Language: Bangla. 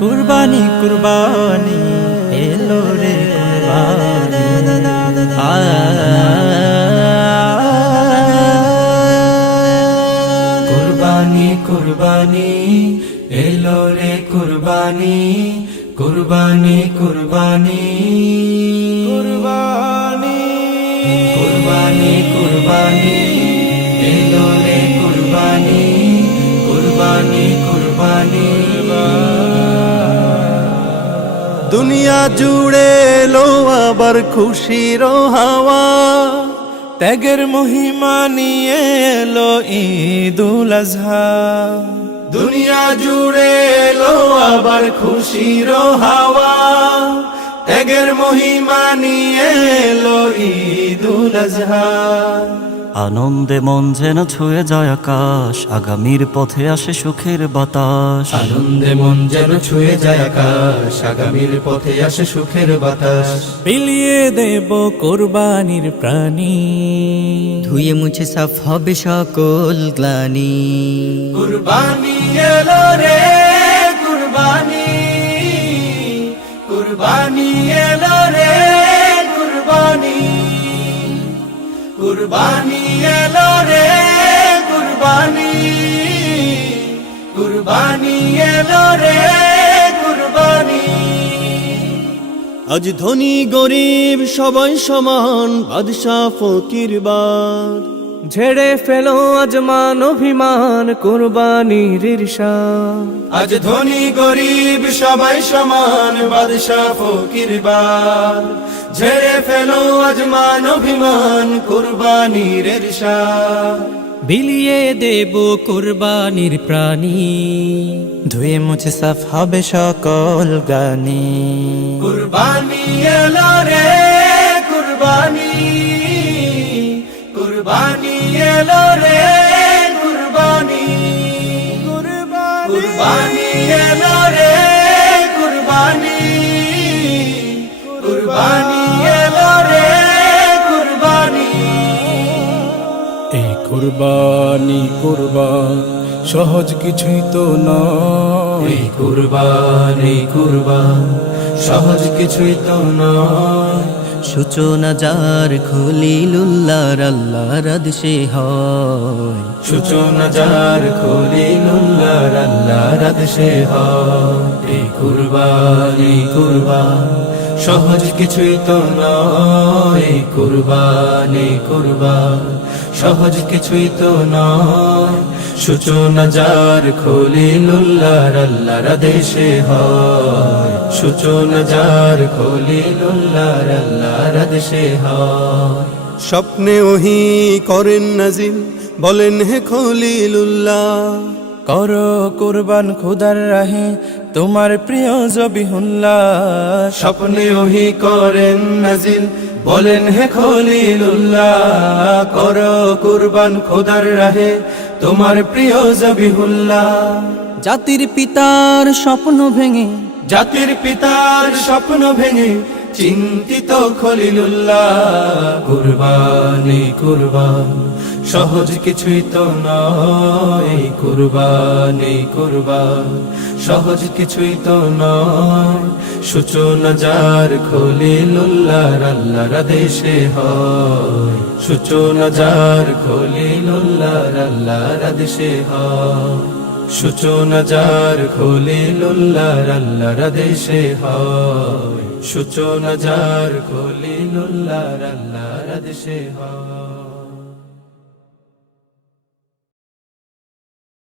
কুরবানি কুরবানি এলো রে কুরবানি, কুরবানি কুরবানি এলো রে কুরবানি, কুরবানি কুরবানি কুরবানি, কুরবানি কুরবানি এলো রে কুরবানি, কুরবানি কুরবানি। দুনিয়া জুড়ে এলো আবার খুশির হাওয়া, ত্যাগের মহিমা নিয়ে এলো ঈদুল আজহা। দুনিয়া জুড়ে এলো আবার খুশির হাওয়া, ত্যাগের মহিমা নিয়ে এলো ঈদুল আজহা। আনন্দে মন যেন ছুঁয়ে যায় আকাশ, আগামীর পথে আসে সুখের বাতাস। আনন্দে মন যেন ছুঁয়ে যায় আকাশ, আগামীর পথে আসে সুখের বাতাস। বিলিয়ে দেব কোরবানির প্রাণী, ধুয়ে মুছে সাফ হবে সকল গ্লানি। কুরবানি এলো রে কুরবানি, কুরবানি এলো রে কুরবানি, কুরবানি এলো রে কুরবানি, কুরবানি এলো রে কুরবানি। আজ ধনী গরিব সবাই সমান, বাদশা ফকির বাদ ঝেড়ে ফেলো আজ মান অভিমান, কুরবানির ইরশাদ। আজ ধনী গরিব সবাই সমান, বাদশা ফকির বাদ ঝেড়ে ফেলো আজ মান অভিমান, কুরবানির ইরশাদ। বিলিয়ে দেব কুরবানির প্রাণী, ধুয়ে মুছে সাফ হবে সকল গানি। কুরবানি এলো রে কুরবানি, কুরবানি এলো রে কুরবানি, কুরবানি এলো রে কুরবানি, কুরবানি এলো রে কুরবানি। এই কুরবানি কুরবান সহজ কিছুই তো নয়, এই কুরবানি কুরবান সহজ কিছুই তো নয়। সূচনা যার খলিলুল্লাহর আল্লাহর আদেশে হয়, সূচনা যার খলিলুল্লাহর আল্লাহর আদেশে হয়। এই কুরবানি কুরবান সহজ কিছুই তো নয়, এই কুরবানি কুরবান সহজ কিছুই তো নয়। সূচনা যার খলিলুল্লাহর আল্লাহর আদেশে হয়, সূচনা যার খলিলুল্লাহর আল্লাহর আদেশে হয়। স্বপ্নে ওহি করেন নাজিল, বলেন হে খলিলুল্লাহ, করো কুরবান খুদার রাহে তোমার প্রিয় জবিহুল্লাহ। স্বপ্নে ওহি করেন নাজিল, বলেন হে খলিলুল্লাহ, করো কুরবান খুদার রাহে তোমার প্রিয় জবিহুল্লাহ। জাতির পিতার স্বপ্ন ভেঙে, জাতির পিতার স্বপ্ন ভেঙে চিন্তিত খলিলুল্লাহ। কুরবানি কুরবান সহজ কিছুই তো নয়, কুরবানি কুরবান সহজ কিছুই তো নয়। সূচনা যার খলিলুল্লাহর আল্লাহর আদেশে হয়, সূচনা যার খলিলুল্লাহর আল্লাহর আদেশে হয়। সূচনা যার খলিলুল্লাহর আল্লাহর আদেশে হয়, সূচনা যার খলিলুল্লাহর আল্লাহর আদেশে হয়।